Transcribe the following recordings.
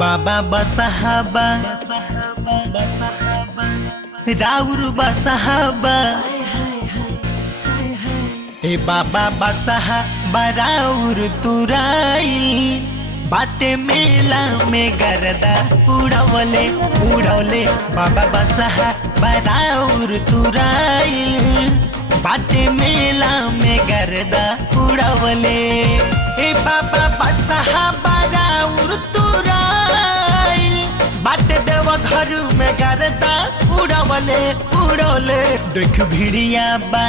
बाबा बसाहाबा राउर बसाहाबा ए बाबा बसाहाबा राउर तुराई बाटे मेला में गरदा उड़वले उड़वले बाबा बसाहाबा राउर तुराई बाटे मेला में गरदा उड़वले ए बाबा बसाहाबा राउर तुराई बाटे देव घर में गरदा उड़वले उड़वले देख भिड़िया बा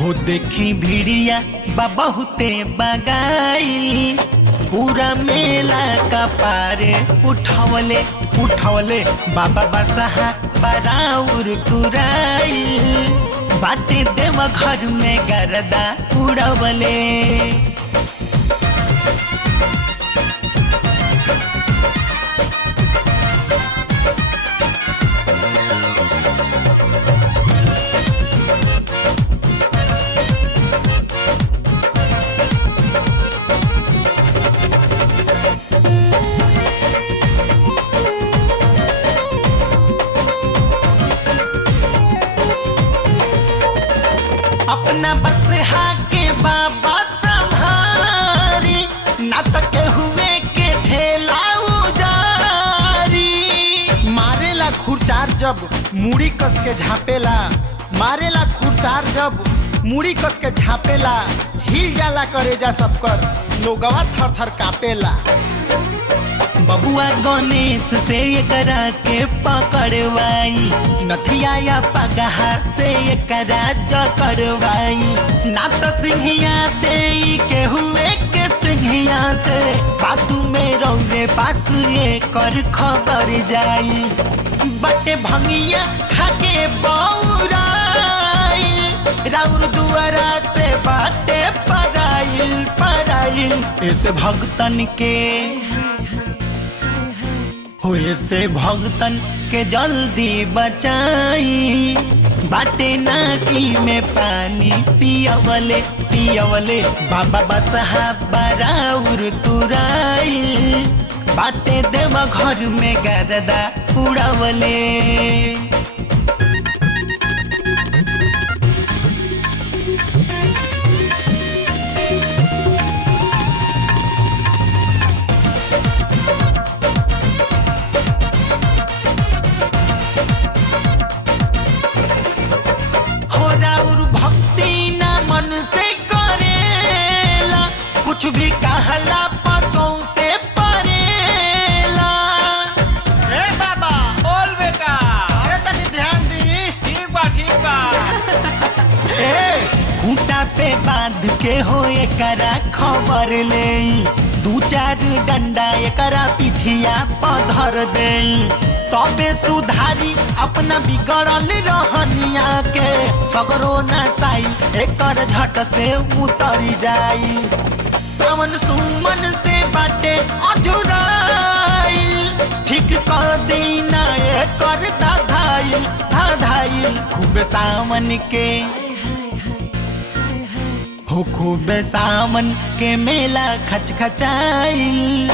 हो देखी भिड़िया बा बहुते बगाई पूरा मेला का पारे उठवले उठवले बाबा बसाहाबा राउर तुराई बाटे देव घर में गरदा उड़वले। अपना बसहा के बाबा संभारी ना तक हुए के ठेला उजारी मारेला खुरचार जब मुड़ी कस के झापेला मारेला खुरचार जब मुड़ी कस के झापेला हिल जाला करेजा सबकर लोगवा थर थर कापेला। बबुआ गणेश से एकरा के पकड़वाई नथिया या पगहा से एकरा जकड़वाई ना तो सिंहिया दे के हुए के सिंहिया से बातू में रौरे पास ये कर खबर जाई बटे भंगिया खाके बौराई राउर दुआरा से बाटे पराइल पराइल ऐसे भगतन के होए से भगतन के जल्दी बचाई बाटे नाकी में पानी पियवले पियवले बाबा बसाहाबा राउर तुराई बाटे देव घर में गरदा उड़वले। कुछ भी कहला पसों से परेला। ए बाबा बोल बेटा। अरे तनी ध्यान दी। ठीक बा ए खूंटा पे बांध के हो एकरा खबर ले दू चार डंडा एकरा पिठिया पधर दे तबे सुधारी अपना बिगड़ल रहनिया के सगरो नसाई एकर झट से उतरी जाई सावन सुमन से बाटे अजुराई ठीक कर दीना एकर धाधाइल धाधाइल खूब सावन के हो खूब सावन के मेला खचखचाइल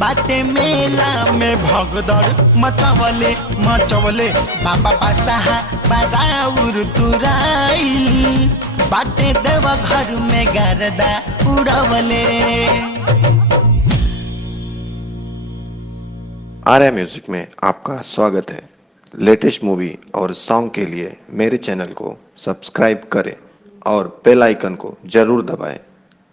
बाटे मेला में भगदड़ मचवले मचवले बाबा बसाहाबा राउर तुराई बाटे देव घर में गरदा उड़वले। आर्या म्यूजिक में आपका स्वागत है। लेटेस्ट मूवी और सॉन्ग के लिए मेरे चैनल को सब्सक्राइब करें और बेल आइकन को जरूर दबाएं।